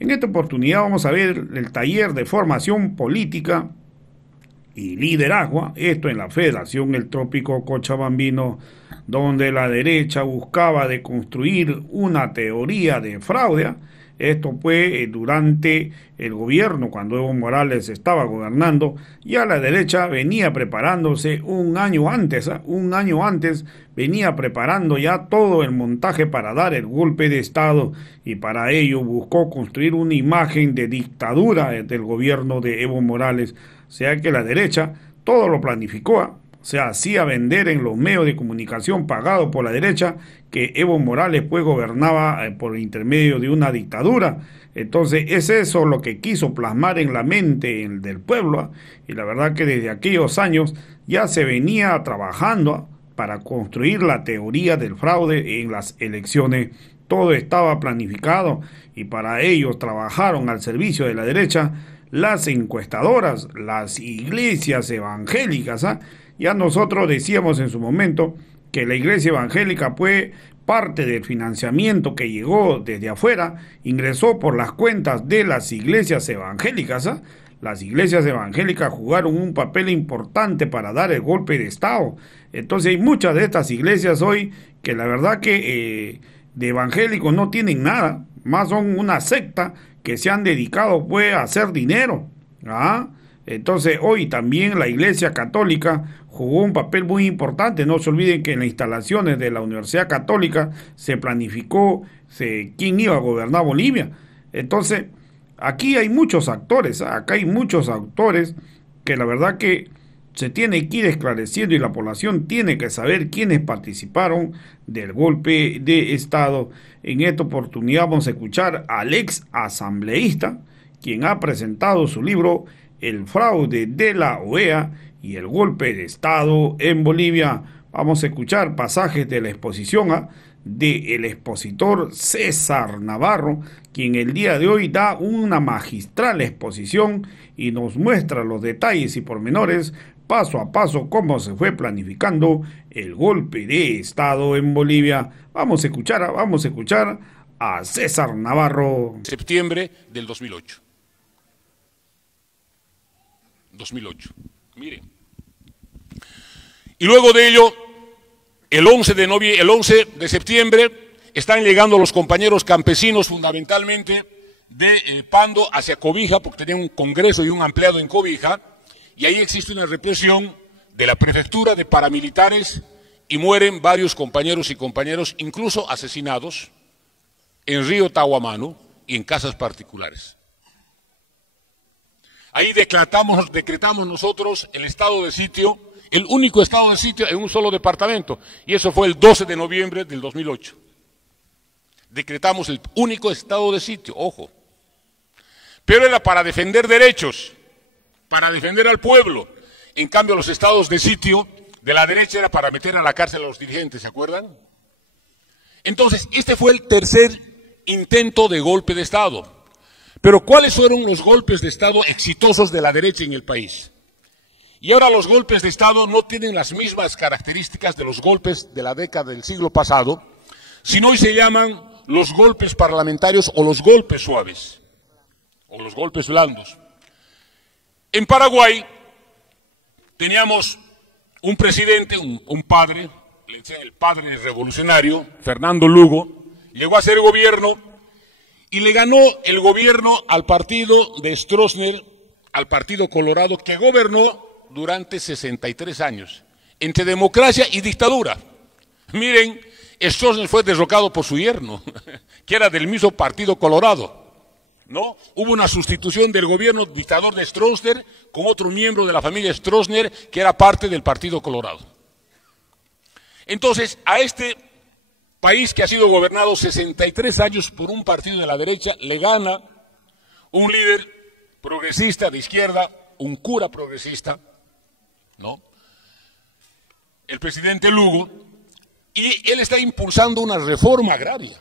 En esta oportunidad vamos a ver el taller de formación política y liderazgo, esto en la Federación El Trópico Cochabambino, donde la derecha buscaba deconstruir una teoría de fraude. Esto fue durante el gobierno, cuando Evo Morales estaba gobernando. Ya la derecha venía preparándose un año antes, venía preparando ya todo el montaje para dar el golpe de Estado, y para ello buscó construir una imagen de dictadura del gobierno de Evo Morales. O sea que la derecha todo lo planificó, se hacía vender en los medios de comunicación pagados por la derecha que Evo Morales pues gobernaba por intermedio de una dictadura. Entonces es eso lo que quiso plasmar en la mente del pueblo, y la verdad que desde aquellos años ya se venía trabajando para construir la teoría del fraude en las elecciones. Todo estaba planificado y para ellos trabajaron al servicio de la derecha las encuestadoras, las iglesias evangélicas. Ya nosotros decíamos en su momento que la iglesia evangélica fue parte del financiamiento que llegó desde afuera, ingresó por las cuentas de las iglesias evangélicas. Las iglesias evangélicas jugaron un papel importante para dar el golpe de Estado. Entonces hay muchas de estas iglesias hoy que la verdad que de evangélicos no tienen nada, más son una secta que se han dedicado pues a hacer dinero. Entonces hoy también la Iglesia Católica jugó un papel muy importante. No se olviden que en las instalaciones de la Universidad Católica se planificó quién iba a gobernar Bolivia. Entonces aquí hay muchos actores, acá hay muchos actores que la verdad que se tiene que ir esclareciendo, y la población tiene que saber quiénes participaron del golpe de Estado. En esta oportunidad vamos a escuchar al ex asambleísta, quien ha presentado su libro El fraude de la OEA y el golpe de Estado en Bolivia. Vamos a escuchar pasajes de la exposición del expositor César Navarro, quien el día de hoy da una magistral exposición y nos muestra los detalles y pormenores paso a paso cómo se fue planificando el golpe de Estado en Bolivia. Vamos a escuchar a César Navarro. Septiembre del 2008. Miren. Y luego de ello, el 11 de septiembre, están llegando los compañeros campesinos, fundamentalmente de Pando, hacia Cobija, porque tenían un congreso y un ampliado en Cobija. Y ahí existe una represión de la prefectura, de paramilitares, y mueren varios compañeros y compañeros, incluso asesinados, en Río Tahuamano y en casas particulares. Ahí decretamos nosotros el estado de sitio, el único estado de sitio en un solo departamento, y eso fue el 12 de noviembre del 2008. Decretamos el único estado de sitio, ojo. Pero era para defender derechos, para defender al pueblo. En cambio, los estados de sitio de la derecha era para meter a la cárcel a los dirigentes, ¿se acuerdan? Entonces, este fue el tercer intento de golpe de Estado. Pero ¿cuáles fueron los golpes de Estado exitosos de la derecha en el país? Y ahora los golpes de Estado no tienen las mismas características de los golpes de la década del siglo pasado, sino hoy se llaman los golpes parlamentarios o los golpes suaves, o los golpes blandos. En Paraguay teníamos un presidente, un padre, le decían el padre revolucionario, Fernando Lugo, llegó a ser gobierno y le ganó el gobierno al partido de Stroessner, al Partido Colorado, que gobernó durante 63 años, entre democracia y dictadura. Miren, Stroessner fue derrocado por su yerno, que era del mismo Partido Colorado. ¿No? Hubo una sustitución del gobierno dictador de Stroessner con otro miembro de la familia Stroessner que era parte del Partido Colorado. Entonces, a este país que ha sido gobernado 63 años por un partido de la derecha, le gana un líder progresista de izquierda, un cura progresista, ¿no? El presidente Lugo, y él está impulsando una reforma agraria.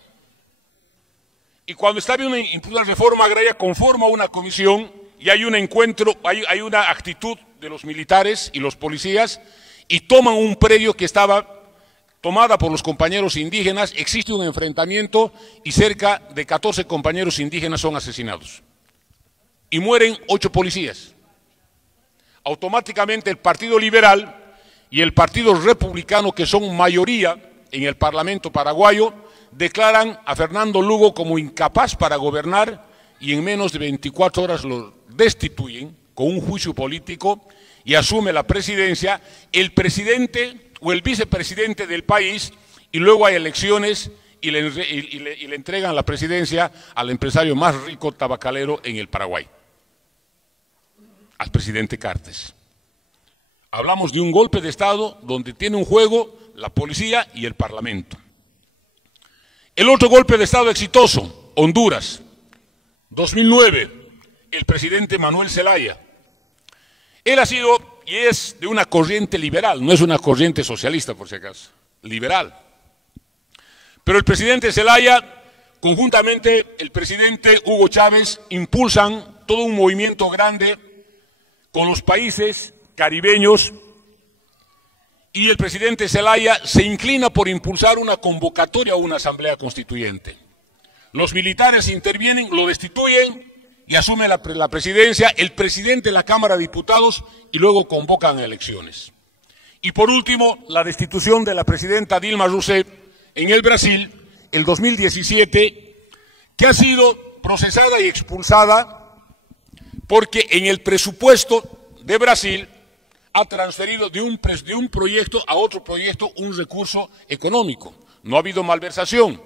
Y cuando está bien una reforma agraria, conforma una comisión y hay un encuentro, hay una actitud de los militares y los policías y toman un predio que estaba tomada por los compañeros indígenas, existe un enfrentamiento y cerca de 14 compañeros indígenas son asesinados. Y mueren 8 policías. Automáticamente el Partido Liberal y el Partido Republicano, que son mayoría en el Parlamento paraguayo, declaran a Fernando Lugo como incapaz para gobernar y en menos de 24 horas lo destituyen con un juicio político y asume la presidencia el presidente o el vicepresidente del país, y luego hay elecciones y le entregan la presidencia al empresario más rico tabacalero en el Paraguay, al presidente Cartes. Hablamos de un golpe de Estado donde tiene un juego la policía y el Parlamento. El otro golpe de Estado exitoso, Honduras, 2009, el presidente Manuel Zelaya. Él ha sido y es de una corriente liberal, no es una corriente socialista por si acaso, liberal. Pero el presidente Zelaya, conjuntamente el presidente Hugo Chávez, impulsan todo un movimiento grande con los países caribeños, y el presidente Zelaya se inclina por impulsar una convocatoria a una asamblea constituyente. Los militares intervienen, lo destituyen y asume la presidencia el presidente de la Cámara de Diputados y luego convocan elecciones. Y por último, la destitución de la presidenta Dilma Rousseff en el Brasil, el 2017, que ha sido procesada y expulsada porque en el presupuesto de Brasil ha transferido de un proyecto a otro proyecto un recurso económico. No ha habido malversación.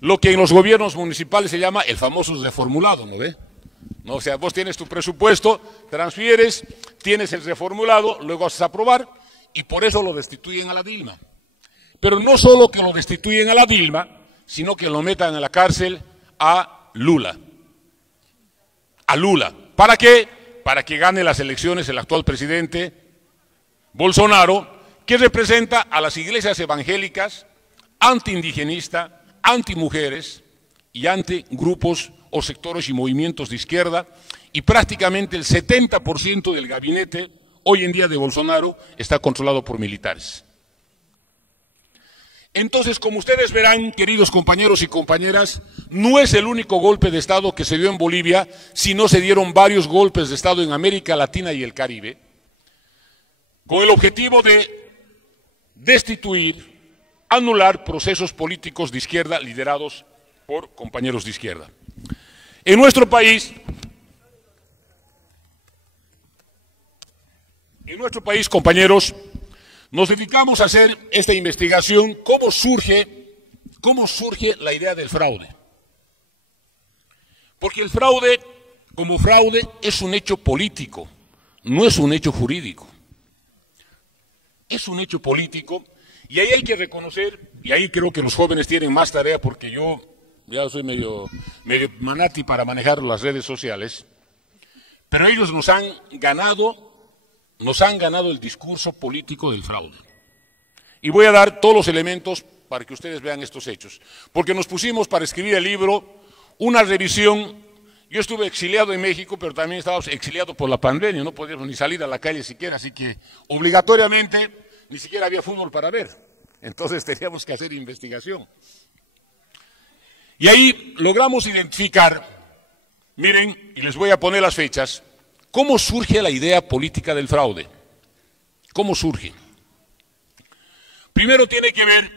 Lo que en los gobiernos municipales se llama el famoso reformulado, ¿no ve? ¿No? O sea, vos tienes tu presupuesto, transfieres, tienes el reformulado, luego haces aprobar y por eso lo destituyen a la Dilma. Pero no solo que lo destituyen a la Dilma, sino que lo metan en la cárcel a Lula. A Lula. ¿Para qué? Para que gane las elecciones el actual presidente Bolsonaro, que representa a las iglesias evangélicas, antiindigenistas, antimujeres y antigrupos o sectores y movimientos de izquierda, y prácticamente el 70% del gabinete hoy en día de Bolsonaro está controlado por militares. Entonces, como ustedes verán, queridos compañeros y compañeras, no es el único golpe de Estado que se dio en Bolivia, sino se dieron varios golpes de Estado en América Latina y el Caribe, con el objetivo de destituir, anular procesos políticos de izquierda liderados por compañeros de izquierda. En nuestro país, compañeros, nos dedicamos a hacer esta investigación, cómo surge la idea del fraude. Porque el fraude, como fraude, es un hecho político, no es un hecho jurídico. Es un hecho político, y ahí hay que reconocer, y ahí creo que los jóvenes tienen más tarea, porque yo ya soy medio manati para manejar las redes sociales, pero ellos nos han ganado el discurso político del fraude. Y voy a dar todos los elementos para que ustedes vean estos hechos, porque nos pusimos para escribir el libro una revisión. Yo estuve exiliado en México, pero también estábamos exiliados por la pandemia, no podíamos ni salir a la calle siquiera, así que obligatoriamente ni siquiera había fútbol para ver. Entonces teníamos que hacer investigación. Y ahí logramos identificar, miren, y les voy a poner las fechas, cómo surge la idea política del fraude. ¿Cómo surge? Primero tiene que ver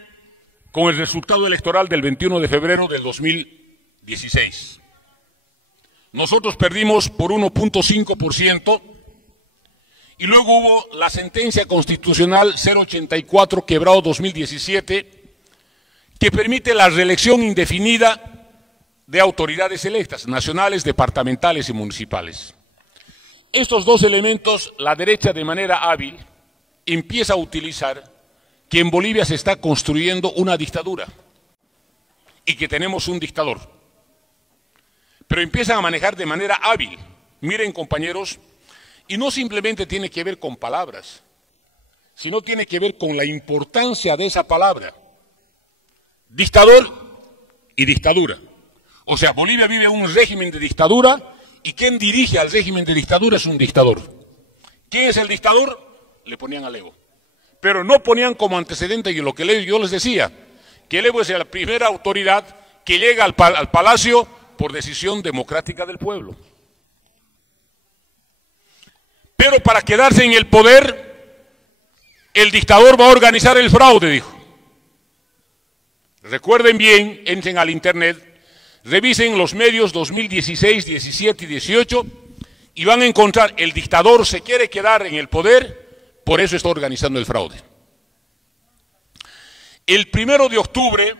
con el resultado electoral del 21 de febrero del 2016. Nosotros perdimos por 1.5% y luego hubo la sentencia constitucional 084 quebrado 2017 que permite la reelección indefinida de autoridades electas, nacionales, departamentales y municipales. Estos dos elementos, la derecha de manera hábil empieza a utilizar que en Bolivia se está construyendo una dictadura y que tenemos un dictador. Pero empiezan a manejar de manera hábil. Miren, compañeros, y no simplemente tiene que ver con palabras, sino tiene que ver con la importancia de esa palabra. Dictador y dictadura. O sea, Bolivia vive un régimen de dictadura y quien dirige al régimen de dictadura es un dictador. ¿Quién es el dictador? Le ponían al Evo. pero no ponían como antecedente, y lo que yo les decía, que Evo es la primera autoridad que llega al palacio por decisión democrática del pueblo. Pero para quedarse en el poder, el dictador va a organizar el fraude, dijo. Recuerden bien, entren al internet, revisen los medios 2016, 17 y 18 y van a encontrar, el dictador se quiere quedar en el poder, por eso está organizando el fraude. El 1 de octubre,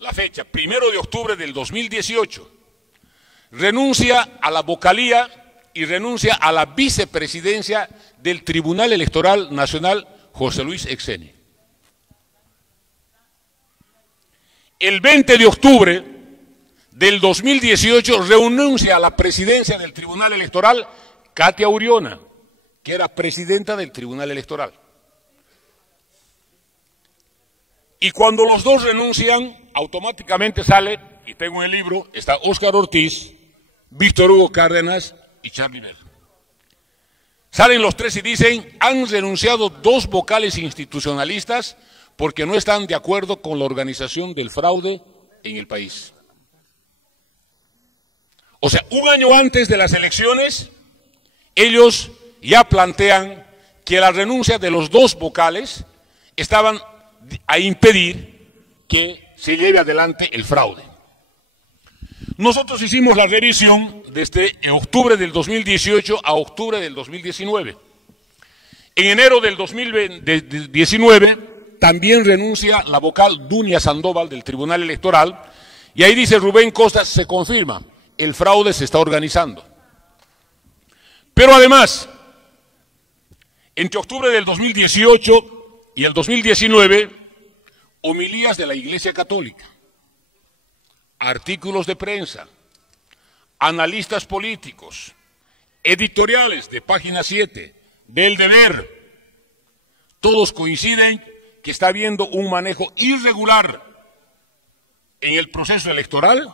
la fecha, 1 de octubre del 2018, renuncia a la vocalía y renuncia a la vicepresidencia del Tribunal Electoral Nacional José Luis Exeni. El 20 de octubre del 2018 renuncia a la presidencia del Tribunal Electoral Katia Uriona, que era presidenta del Tribunal Electoral. Y cuando los dos renuncian, automáticamente sale, y tengo en el libro, está Óscar Ortiz, Víctor Hugo Cárdenas y Charlie Bell. Salen los tres y dicen, han renunciado dos vocales institucionalistas porque no están de acuerdo con la organización del fraude en el país. O sea, un año antes de las elecciones, ellos ya plantean que la renuncia de los dos vocales estaban a impedir que se lleve adelante el fraude. Nosotros hicimos la revisión desde octubre del 2018 a octubre del 2019. En enero del 2019 también renuncia la vocal Dunia Sandoval del Tribunal Electoral y ahí dice Rubén Costas, se confirma, el fraude se está organizando. Pero además, entre octubre del 2018 y el 2019, homilías de la Iglesia Católica, artículos de prensa, analistas políticos, editoriales de Página 7, del Deber, todos coinciden que está habiendo un manejo irregular en el proceso electoral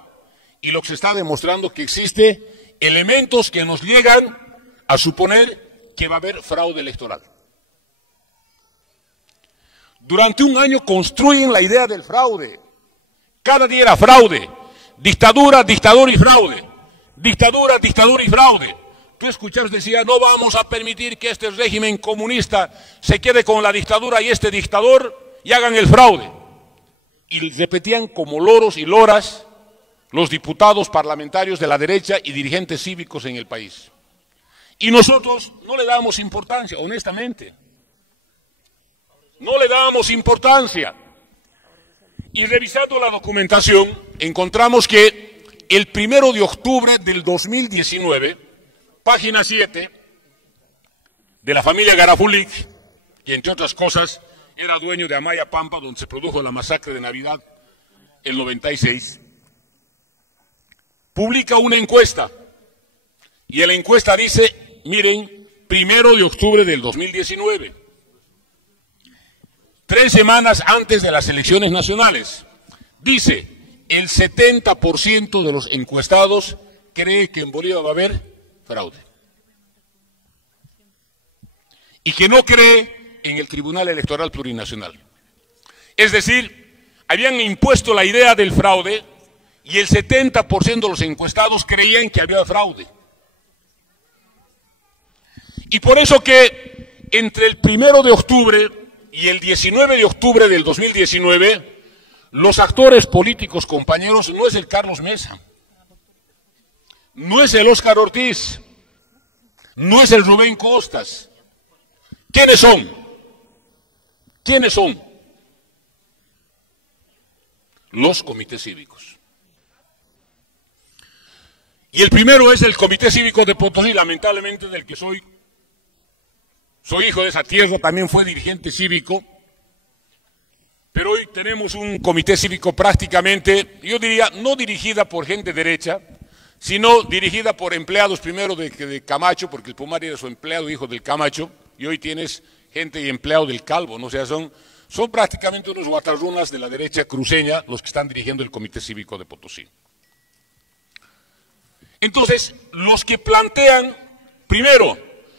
y lo que se está demostrando que existe elementos que nos llegan a suponer que va a haber fraude electoral. Durante un año construyen la idea del fraude. Cada día era fraude. Dictadura, dictador y fraude. Dictadura, dictadura y fraude. Tú escuchas, decía, no vamos a permitir que este régimen comunista se quede con la dictadura y este dictador y hagan el fraude. Y repetían como loros y loras los diputados parlamentarios de la derecha y dirigentes cívicos en el país. Y nosotros no le dábamos importancia, honestamente. No le dábamos importancia. Y revisando la documentación, encontramos que el 1 de octubre del 2019, Página 7, de la familia Garafulic, que entre otras cosas era dueño de Amaya Pampa, donde se produjo la masacre de Navidad, el 96, publica una encuesta. Y en la encuesta dice, miren, 1 de octubre del 2019, 3 semanas antes de las elecciones nacionales, dice, el 70% de los encuestados cree que en Bolivia va a haber fraude. Y que no cree en el Tribunal Electoral Plurinacional. Es decir, habían impuesto la idea del fraude y el 70% de los encuestados creían que había fraude. Y por eso que entre el 1 de octubre y el 19 de octubre del 2019, los actores políticos, compañeros, no es el Carlos Mesa, no es el Óscar Ortiz, no es el Rubén Costas. ¿Quiénes son? ¿Quiénes son? Los comités cívicos. Y el primero es el Comité Cívico de Potosí, lamentablemente del que soy hijo de esa tierra, también fue dirigente cívico, pero hoy tenemos un comité cívico prácticamente, yo diría, no dirigida por gente derecha, sino dirigida por empleados primero de Camacho, porque el Pumari era su empleado, hijo del Camacho, y hoy tienes gente y empleado del Calvo, ¿no? O sea, son prácticamente unos guatarrunas de la derecha cruceña los que están dirigiendo el Comité Cívico de Potosí. Entonces, los que plantean, primero,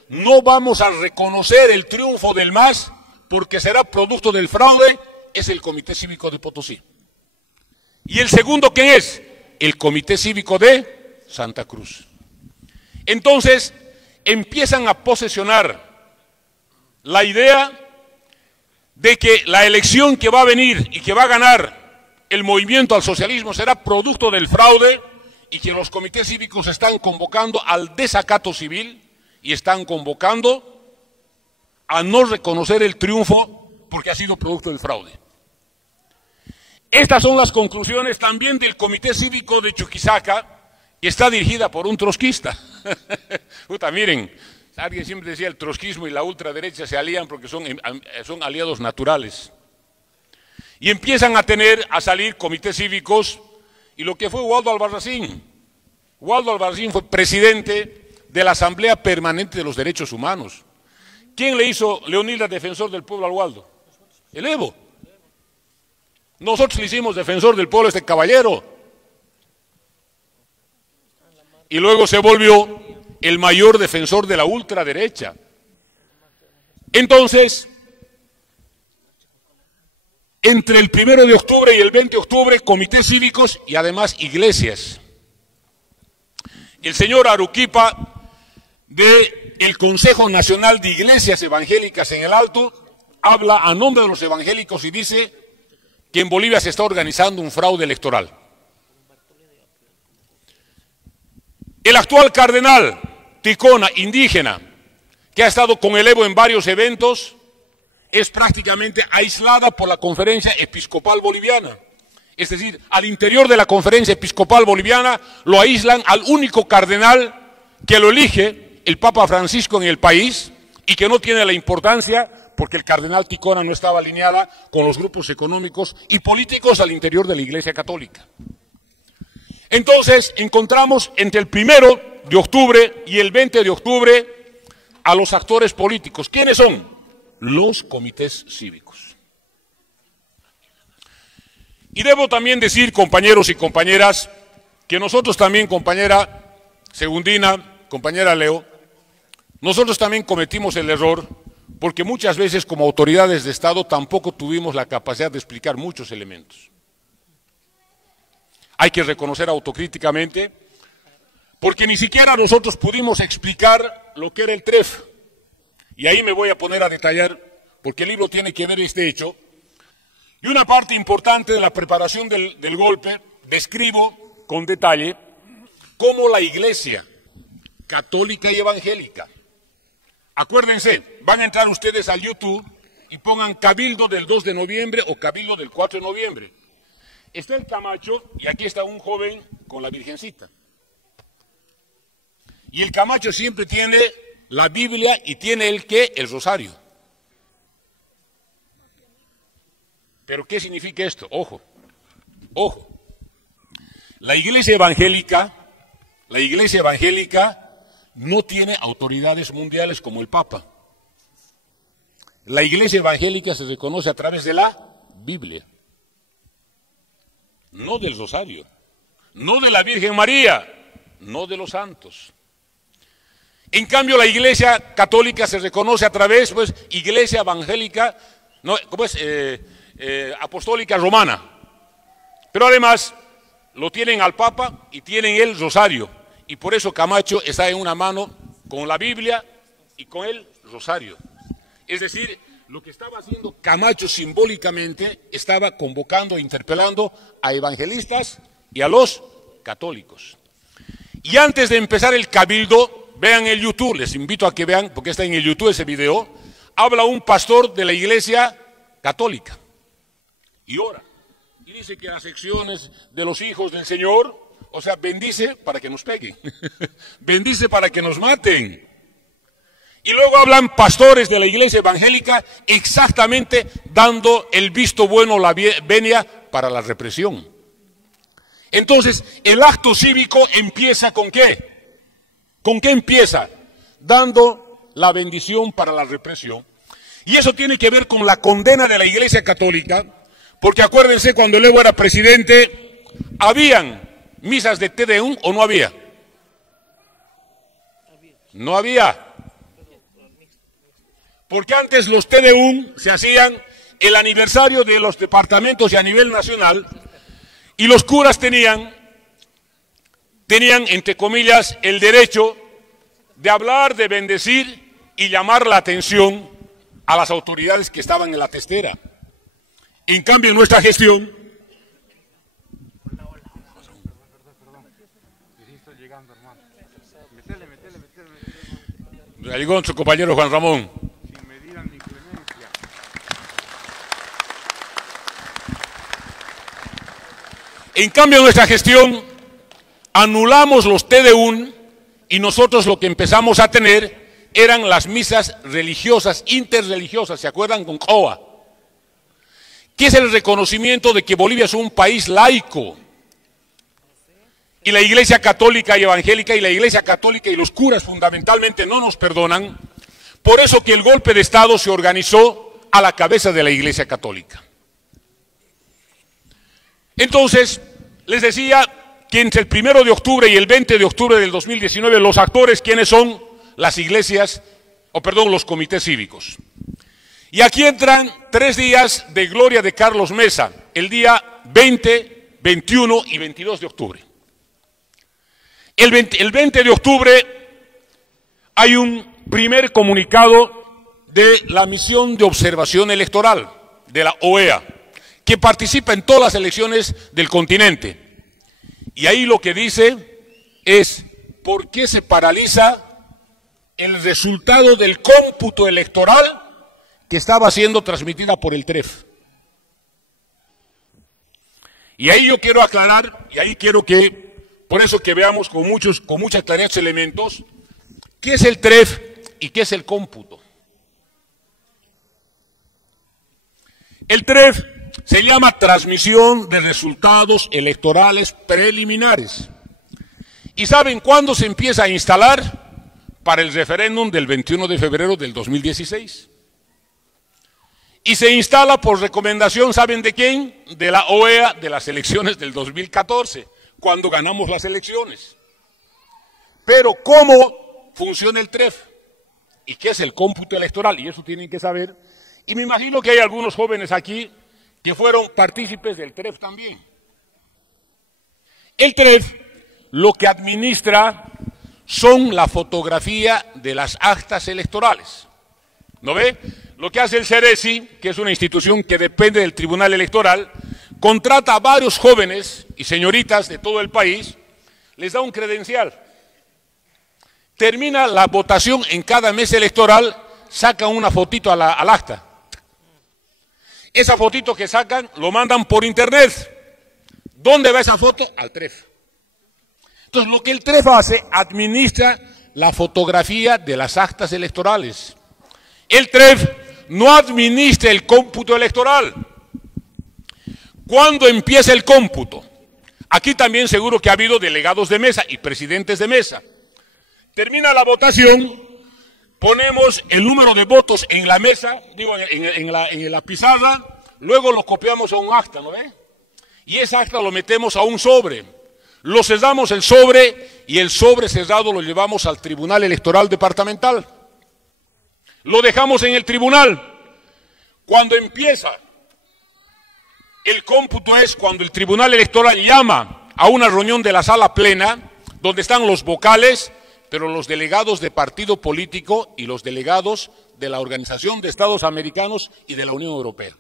no vamos a reconocer el triunfo del MAS porque será producto del fraude, es el Comité Cívico de Potosí. ¿Y el segundo quién es? El Comité Cívico de Santa Cruz. Entonces, empiezan a posesionar la idea de que la elección que va a venir y que va a ganar el movimiento al socialismo será producto del fraude y que los comités cívicos están convocando al desacato civil y están convocando a no reconocer el triunfo porque ha sido producto del fraude. Estas son las conclusiones también del Comité Cívico de Chuquisaca, que está dirigida por un trotskista. Miren, alguien siempre decía el trotskismo y la ultraderecha se alían porque son aliados naturales. Y empiezan a salir comités cívicos, y lo que fue Waldo Albarracín. Waldo Albarracín fue presidente de la Asamblea Permanente de los Derechos Humanos. ¿Quién le hizo Leonilda defensor del pueblo al Waldo? El Evo. Nosotros le hicimos defensor del pueblo a este caballero. Y luego se volvió el mayor defensor de la ultraderecha. Entonces, entre el 1 de octubre y el 20 de octubre, comités cívicos y además iglesias. El señor Aruquipa, del Consejo Nacional de Iglesias Evangélicas en el Alto, habla a nombre de los evangélicos y dice que en Bolivia se está organizando un fraude electoral. El actual cardenal Ticona, indígena, que ha estado con el Evo en varios eventos, es prácticamente aislada por la Conferencia Episcopal Boliviana. Es decir, al interior de la Conferencia Episcopal Boliviana lo aíslan al único cardenal que lo elige el Papa Francisco en el país y que no tiene la importancia porque el cardenal Ticona no estaba alineada con los grupos económicos y políticos al interior de la Iglesia Católica. Entonces, encontramos entre el 1 de octubre y el 20 de octubre a los actores políticos. ¿Quiénes son? Los comités cívicos. Y debo también decir, compañeros y compañeras, que nosotros también, compañera Segundina, compañera Leo, nosotros también cometimos el error porque muchas veces como autoridades de Estado tampoco tuvimos la capacidad de explicar muchos elementos. Hay que reconocer autocríticamente, porque ni siquiera nosotros pudimos explicar lo que era el TREF. Y ahí me voy a poner a detallar, porque el libro tiene que ver este hecho. Y una parte importante de la preparación del golpe, describo con detalle cómo la Iglesia católica y evangélica, acuérdense, van a entrar ustedes al YouTube y pongan Cabildo del 2 de noviembre o Cabildo del 4 de noviembre. Está el Camacho y aquí está un joven con la Virgencita. Y el Camacho siempre tiene la Biblia y tiene el ¿qué? El rosario. ¿Pero qué significa esto? Ojo, ojo. La iglesia evangélica no tiene autoridades mundiales como el Papa. La iglesia evangélica se reconoce a través de la Biblia. No del rosario, no de la Virgen María, no de los santos. En cambio, la Iglesia Católica se reconoce a través, pues, Iglesia Evangélica, no, ¿cómo es? Apostólica Romana. Pero además, lo tienen al Papa y tienen el rosario. Y por eso Camacho está en una mano con la Biblia y con el rosario. Es decir, lo que estaba haciendo Camacho simbólicamente, estaba convocando e interpelando a evangelistas y a los católicos. Y antes de empezar el cabildo, vean el YouTube, les invito a que vean, porque está en el YouTube ese video, habla un pastor de la iglesia católica y ora. Y dice que las secciones de los hijos del Señor, o sea, bendice para que nos peguen, bendice para que nos maten. Y luego hablan pastores de la iglesia evangélica exactamente dando el visto bueno, la venia para la represión. Entonces, el acto cívico empieza ¿con qué? ¿Con qué empieza? Dando la bendición para la represión. Y eso tiene que ver con la condena de la Iglesia Católica, porque acuérdense, cuando el Evo era presidente, ¿habían misas de Te Deum o no había? No había. Porque antes los TDU se hacían el aniversario de los departamentos y a nivel nacional, y los curas tenían, entre comillas, el derecho de hablar, de bendecir y llamar la atención a las autoridades que estaban en la testera. En cambio, en nuestra gestión, llegó nuestro compañero Juan Ramón. En cambio, en nuestra gestión, anulamos los TDU y nosotros lo que empezamos a tener eran las misas religiosas, interreligiosas, ¿se acuerdan? Con COA, que es el reconocimiento de que Bolivia es un país laico. Y la Iglesia Católica y Evangélica, y la Iglesia Católica y los curas fundamentalmente no nos perdonan. Por eso que el golpe de Estado se organizó a la cabeza de la Iglesia Católica. Entonces, les decía que entre el 1 de octubre y el 20 de octubre del 2019, los actores, ¿quiénes son? Las iglesias, los comités cívicos. Y aquí entran 3 días de gloria de Carlos Mesa, el día 20, 21 y 22 de octubre. El 20 de octubre hay un primer comunicado de la misión de observación electoral de la OEA, que participa en todas las elecciones del continente. Y ahí lo que dice es por qué se paraliza el resultado del cómputo electoral que estaba siendo transmitida por el TREF. Y ahí yo quiero aclarar, y ahí quiero que, por eso que veamos con mucha claridad estos elementos, qué es el TREF y qué es el cómputo. El TREF se llama transmisión de resultados electorales preliminares. ¿Y saben cuándo se empieza a instalar? Para el referéndum del 21 de febrero del 2016. Y se instala por recomendación, ¿saben de quién? De la OEA de las elecciones del 2014, cuando ganamos las elecciones. Pero ¿cómo funciona el TREF? ¿Y qué es el cómputo electoral? Y eso tienen que saber. Y me imagino que hay algunos jóvenes aquí que fueron partícipes del TREF también. El TREF lo que administra son la fotografía de las actas electorales. ¿No ve? Lo que hace el CERESI, que es una institución que depende del Tribunal Electoral, contrata a varios jóvenes y señoritas de todo el país, les da un credencial. Termina la votación en cada mesa electoral, sacan una fotito al acta. Esa fotito que sacan lo mandan por internet. ¿Dónde va esa foto? Al TREF. Entonces, lo que el TREF hace, administra la fotografía de las actas electorales. El TREF no administra el cómputo electoral. ¿Cuándo empieza el cómputo? Aquí también seguro que ha habido delegados de mesa y presidentes de mesa. Termina la votación, ponemos el número de votos en la mesa, en la pizarra, luego lo copiamos a un acta, ¿no ve? Y ese acta lo metemos a un sobre. Lo cerramos el sobre y el sobre cerrado lo llevamos al Tribunal Electoral Departamental. Lo dejamos en el tribunal. Cuando empieza el cómputo es cuando el Tribunal Electoral llama a una reunión de la sala plena, donde están los vocales, pero los delegados de partido político y los delegados de la Organización de Estados Americanos y de la Unión Europea.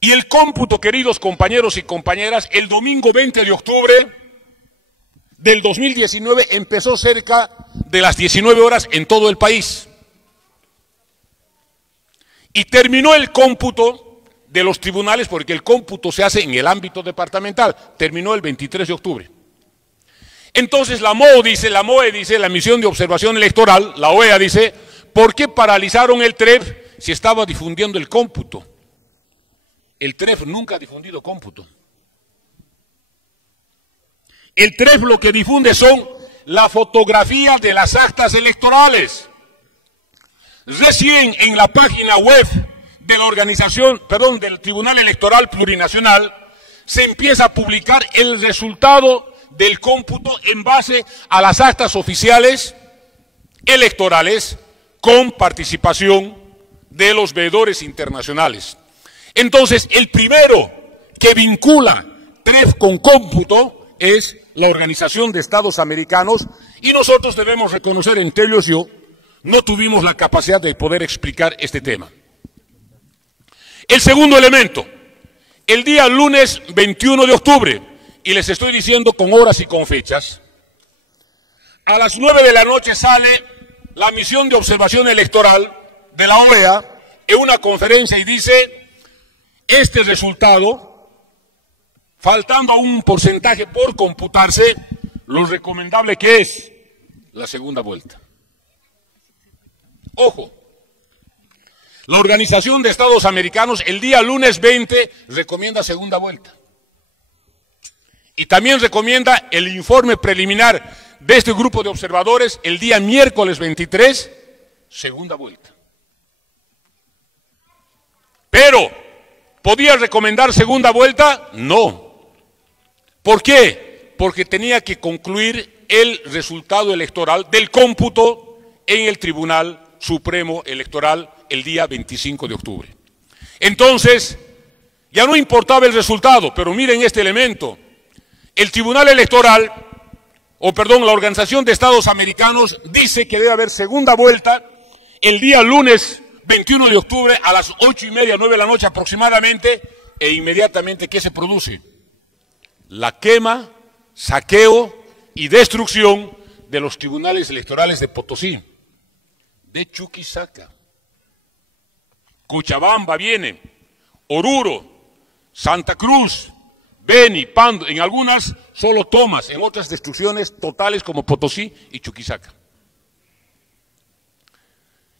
Y el cómputo, queridos compañeros y compañeras, el domingo 20 de octubre del 2019 empezó cerca de las 19 horas en todo el país. Y terminó el cómputo de los tribunales, porque el cómputo se hace en el ámbito departamental, terminó el 23 de octubre. Entonces la MOE dice, la Misión de Observación Electoral, la OEA dice, ¿por qué paralizaron el TREF si estaba difundiendo el cómputo? El TREF nunca ha difundido cómputo. El TREF lo que difunde son la fotografía de las actas electorales. Recién en la página web de la organización, del Tribunal Electoral Plurinacional, se empieza a publicar el resultado del cómputo en base a las actas oficiales electorales con participación de los veedores internacionales. Entonces, el primero que vincula TREF con cómputo es la Organización de Estados Americanos, y nosotros debemos reconocer, entre ellos yo, no tuvimos la capacidad de poder explicar este tema. El segundo elemento, el día lunes 21 de octubre, y les estoy diciendo con horas y con fechas, a las 9 de la noche sale la misión de observación electoral de la OEA en una conferencia y dice, este resultado, faltando a un porcentaje por computarse, lo recomendable que es la segunda vuelta. Ojo, la Organización de Estados Americanos el día lunes 20 recomienda segunda vuelta. Y también recomienda el informe preliminar de este grupo de observadores el día miércoles 23, segunda vuelta. Pero, ¿podía recomendar segunda vuelta? No. ¿Por qué? Porque tenía que concluir el resultado electoral del cómputo en el Tribunal Supremo Electoral el día 25 de octubre. Entonces, ya no importaba el resultado, pero miren este elemento. El Tribunal Electoral, la Organización de Estados Americanos dice que debe haber segunda vuelta el día lunes 21 de octubre a las 8:30, 9 de la noche aproximadamente, e inmediatamente, ¿qué se produce? La quema, saqueo y destrucción de los tribunales electorales de Potosí, de Chuquisaca, Cochabamba viene, Oruro, Santa Cruz, Beni, Pando, en algunas solo tomas, en otras destrucciones totales como Potosí y Chuquisaca.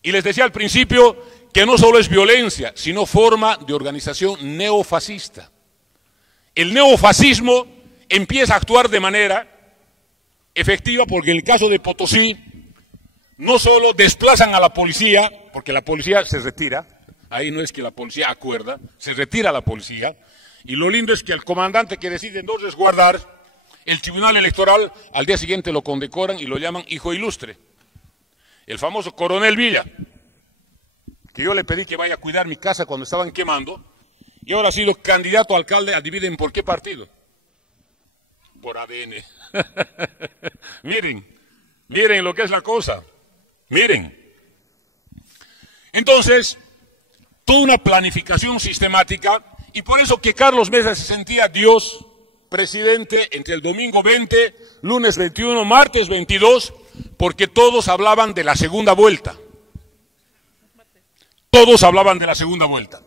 Y les decía al principio que no solo es violencia, sino forma de organización neofascista. El neofascismo empieza a actuar de manera efectiva porque en el caso de Potosí no solo desplazan a la policía, porque la policía se retira, ahí no es que la policía acuerda, se retira la policía, y lo lindo es que el comandante que decide no resguardar, el Tribunal Electoral al día siguiente lo condecoran y lo llaman hijo ilustre. El famoso coronel Villa, que yo le pedí que vaya a cuidar mi casa cuando estaban quemando, y ahora ha sido candidato a alcalde, adivinen por qué partido. Por ADN. miren lo que es la cosa. Miren. Entonces, toda una planificación sistemática, y por eso que Carlos Mesa se sentía Dios presidente entre el domingo 20, lunes 21, martes 22, porque todos hablaban de la segunda vuelta. Todos hablaban de la segunda vuelta.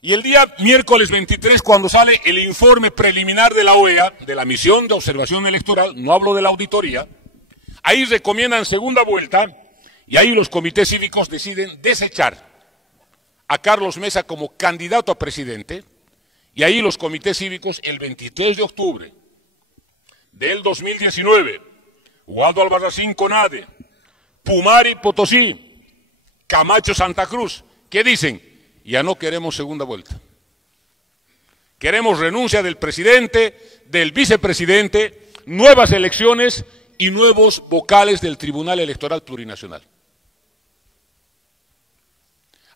Y el día miércoles 23, cuando sale el informe preliminar de la OEA, de la misión de observación electoral, no hablo de la auditoría, ahí recomiendan segunda vuelta, y ahí los comités cívicos deciden desechar a Carlos Mesa como candidato a presidente, y ahí los comités cívicos, el 23 de octubre del 2019, Waldo Albarracín Conade, Pumari Potosí, Camacho Santa Cruz, ¿qué dicen? Ya no queremos segunda vuelta. Queremos renuncia del presidente, del vicepresidente, nuevas elecciones y nuevos vocales del Tribunal Electoral Plurinacional.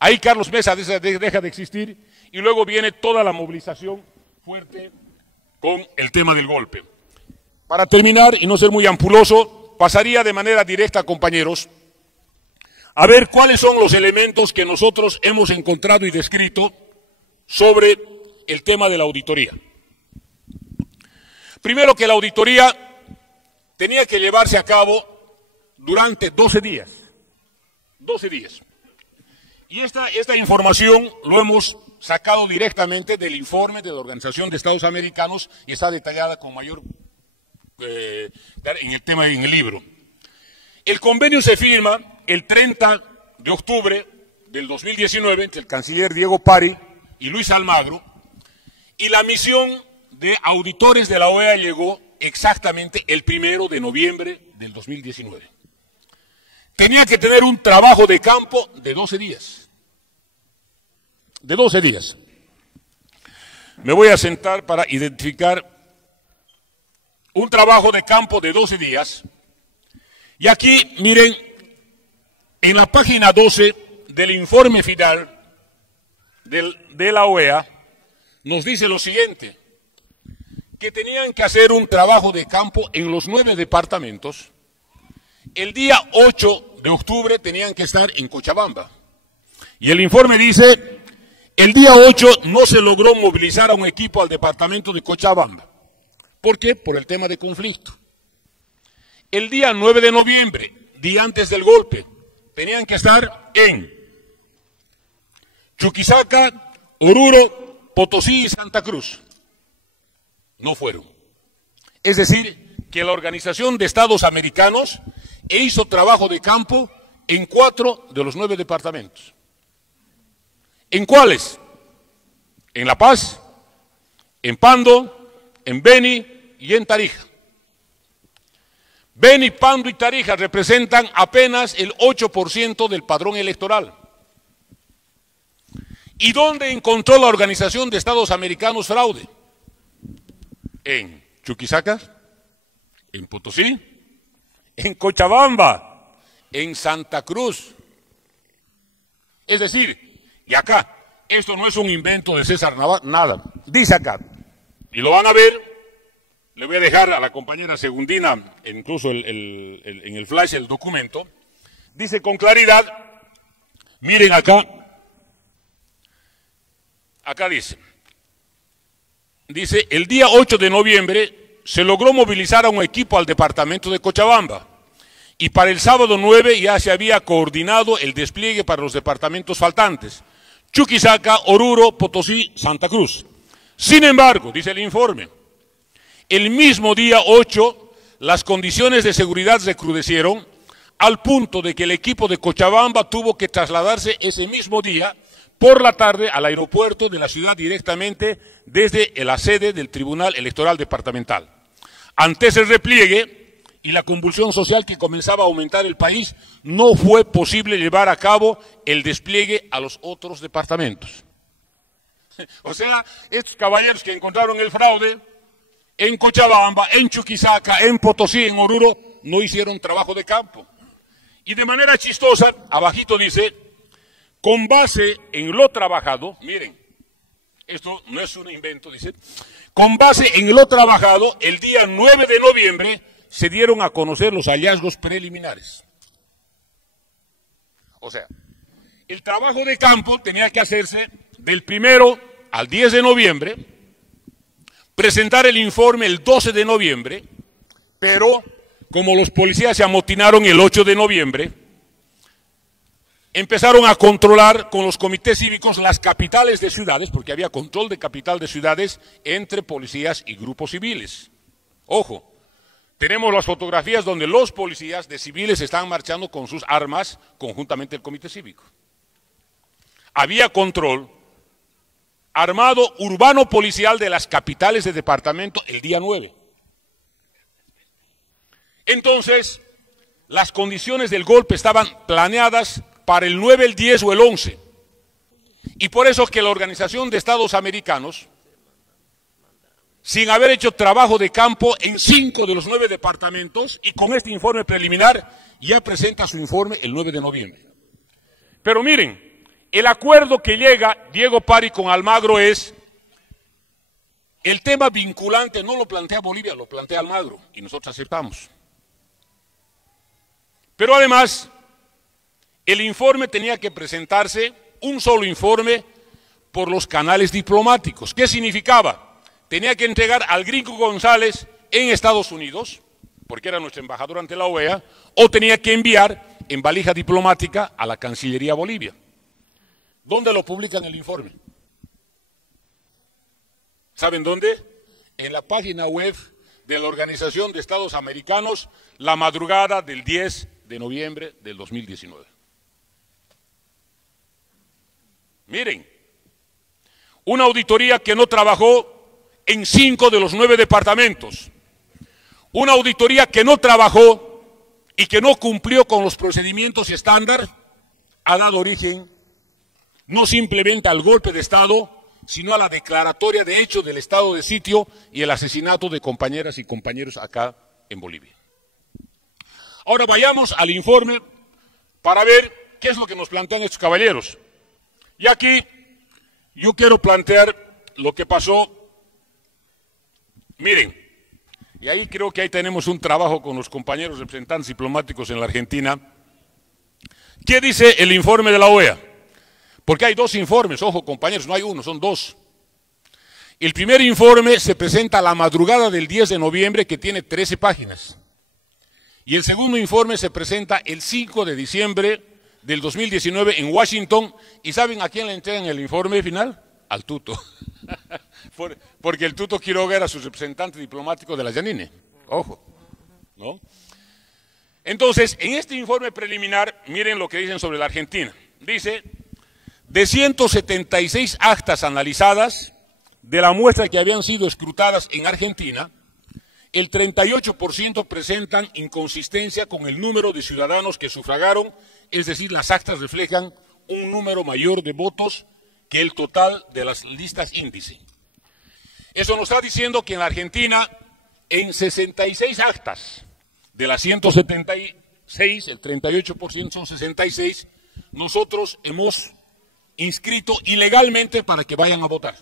Ahí Carlos Mesa deja de existir y luego viene toda la movilización fuerte con el tema del golpe. Para terminar y no ser muy ampuloso, pasaría de manera directa, compañeros, a ver cuáles son los elementos que nosotros hemos encontrado y descrito sobre el tema de la auditoría. Primero, que la auditoría tenía que llevarse a cabo durante 12 días. 12 días. Y esta información lo hemos sacado directamente del informe de la Organización de Estados Americanos y está detallada con mayor en el tema, en el libro. El convenio se firma el 30 de octubre del 2019 entre el canciller Diego Pari y Luis Almagro, y la misión de auditores de la OEA llegó exactamente el 1 de noviembre del 2019. Tenía que tener un trabajo de campo de 12 días. De 12 días. Me voy a sentar para identificar un trabajo de campo de 12 días. Y aquí, miren, En la página 12 del informe final de la OEA nos dice lo siguiente, que tenían que hacer un trabajo de campo en los 9 departamentos. El día 8 de octubre tenían que estar en Cochabamba. Y el informe dice, el día 8 no se logró movilizar a un equipo al departamento de Cochabamba. ¿Por qué? Por el tema de conflicto. El día 9 de noviembre, día antes del golpe, tenían que estar en Chuquisaca, Oruro, Potosí y Santa Cruz. No fueron. Es decir, que la Organización de Estados Americanos hizo trabajo de campo en 4 de los 9 departamentos. ¿En cuáles? En La Paz, en Pando, en Beni y en Tarija. Beni, Pando y Tarija representan apenas el 8% del padrón electoral. ¿Y dónde encontró la Organización de Estados Americanos fraude? En Chuquisaca, en Potosí, en Cochabamba, en Santa Cruz. Es decir, y acá, esto no es un invento de César Navarro, nada. Dice acá, y lo van a ver, le voy a dejar a la compañera Segundina, incluso en el flash, el documento, dice con claridad, miren acá dice, el día 8 de noviembre se logró movilizar a un equipo al departamento de Cochabamba y para el sábado 9 ya se había coordinado el despliegue para los departamentos faltantes, Chuquisaca, Oruro, Potosí, Santa Cruz. Sin embargo, dice el informe, el mismo día 8 las condiciones de seguridad recrudecieron al punto de que el equipo de Cochabamba tuvo que trasladarse ese mismo día por la tarde al aeropuerto de la ciudad directamente desde la sede del Tribunal Electoral Departamental. Ante ese repliegue y la convulsión social que comenzaba a aumentar el país, no fue posible llevar a cabo el despliegue a los otros departamentos. O sea, estos caballeros que encontraron el fraude en Cochabamba, en Chuquisaca, en Potosí, en Oruro, no hicieron trabajo de campo. Y de manera chistosa, abajito dice, con base en lo trabajado, miren, esto no es un invento, dice, con base en lo trabajado, el día 9 de noviembre se dieron a conocer los hallazgos preliminares. O sea, el trabajo de campo tenía que hacerse del 1 al 10 de noviembre, presentar el informe el 12 de noviembre, pero como los policías se amotinaron el 8 de noviembre, empezaron a controlar con los comités cívicos las capitales de ciudades, porque había control de capital de ciudades entre policías y grupos civiles. Ojo, tenemos las fotografías donde los policías de civiles están marchando con sus armas conjuntamente el comité cívico. Había control armado urbano policial de las capitales de departamento el día 9. Entonces, las condiciones del golpe estaban planeadas para el 9, el 10 o el 11. Y por eso que la Organización de Estados Americanos, sin haber hecho trabajo de campo en 5 de los 9 departamentos, y con este informe preliminar, ya presenta su informe el 9 de noviembre. Pero miren, el acuerdo que llega Diego Pari con Almagro es, el tema vinculante no lo plantea Bolivia, lo plantea Almagro, y nosotros aceptamos. Pero además, el informe tenía que presentarse, un solo informe, por los canales diplomáticos. ¿Qué significaba? Tenía que entregar al gringo González en Estados Unidos, porque era nuestro embajador ante la OEA, o tenía que enviar en valija diplomática a la Cancillería Bolivia. ¿Dónde lo publican el informe? ¿Saben dónde? En la página web de la Organización de Estados Americanos, la madrugada del 10 de noviembre del 2019. Miren, una auditoría que no trabajó en 5 de los 9 departamentos, una auditoría que no trabajó y que no cumplió con los procedimientos estándar, ha dado origen no simplemente al golpe de Estado, sino a la declaratoria de hecho del estado de sitio y el asesinato de compañeras y compañeros acá en Bolivia. Ahora vayamos al informe para ver qué es lo que nos plantean estos caballeros. Y aquí yo quiero plantear lo que pasó. Miren, y ahí creo que ahí tenemos un trabajo con los compañeros representantes diplomáticos en la Argentina. ¿Qué dice el informe de la OEA? Porque hay dos informes, ojo compañeros, no hay uno, son dos. El primer informe se presenta a la madrugada del 10 de noviembre, que tiene 13 páginas. Y el segundo informe se presenta el 5 de diciembre del 2019 en Washington. ¿Y saben a quién le entregan el informe final? Al Tuto. Porque el Tuto Quiroga era su representante diplomático de la Yanine. Ojo, ¿no? Entonces, en este informe preliminar, miren lo que dicen sobre la Argentina. Dice, de 176 actas analizadas, de la muestra que habían sido escrutadas en Argentina, el 38% presentan inconsistencia con el número de ciudadanos que sufragaron, es decir, las actas reflejan un número mayor de votos que el total de las listas índice. Eso nos está diciendo que en la Argentina, en 66 actas, de las 176, el 38% son 66, nosotros hemos inscrito ilegalmente para que vayan a votar.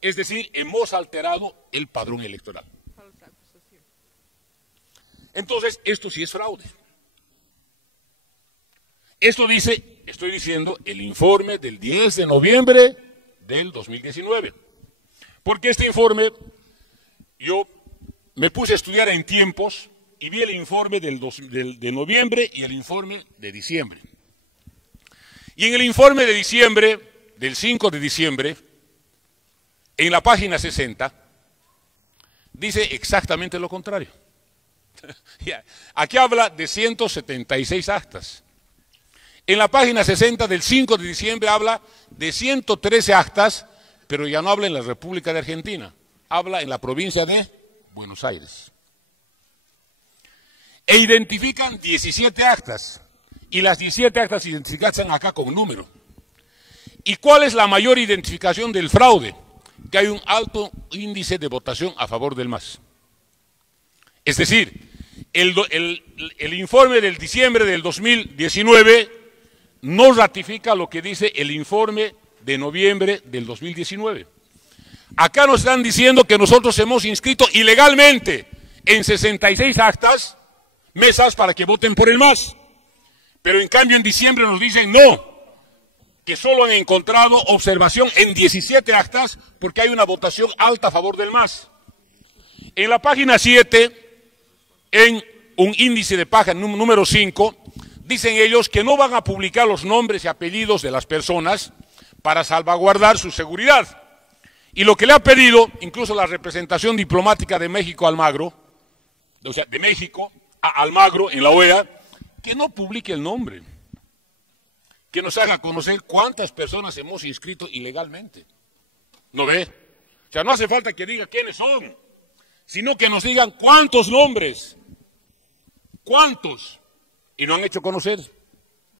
Es decir, hemos alterado el padrón electoral. Entonces, esto sí es fraude. Esto dice, estoy diciendo, el informe del 10 de noviembre del 2019. Porque este informe, yo me puse a estudiar en tiempos y vi el informe de noviembre y el informe de diciembre. Y en el informe de diciembre, del 5 de diciembre, en la página 60, dice exactamente lo contrario. Aquí habla de 176 actas. En la página 60 del 5 de diciembre habla de 113 actas, pero ya no habla en la República de Argentina, habla en la provincia de Buenos Aires. E identifican 17 actas, y las 17 actas se identifican acá con número. ¿Y cuál es la mayor identificación del fraude? Que hay un alto índice de votación a favor del MAS. Es decir, el informe del diciembre del 2019 no ratifica lo que dice el informe de noviembre del 2019. Acá nos están diciendo que nosotros hemos inscrito ilegalmente en 66 actas mesas para que voten por el MAS. Pero en cambio en diciembre nos dicen no, que solo han encontrado observación en 17 actas porque hay una votación alta a favor del MAS. En la página 7, en un índice de página número 5, dicen ellos que no van a publicar los nombres y apellidos de las personas para salvaguardar su seguridad. Y lo que le ha pedido, incluso la representación diplomática de México a Almagro, o sea, de México a Almagro en la OEA, que no publique el nombre, que nos haga conocer cuántas personas hemos inscrito ilegalmente. ¿No ve? O sea, no hace falta que diga quiénes son, sino que nos digan cuántos nombres, cuántos, y no han hecho conocer.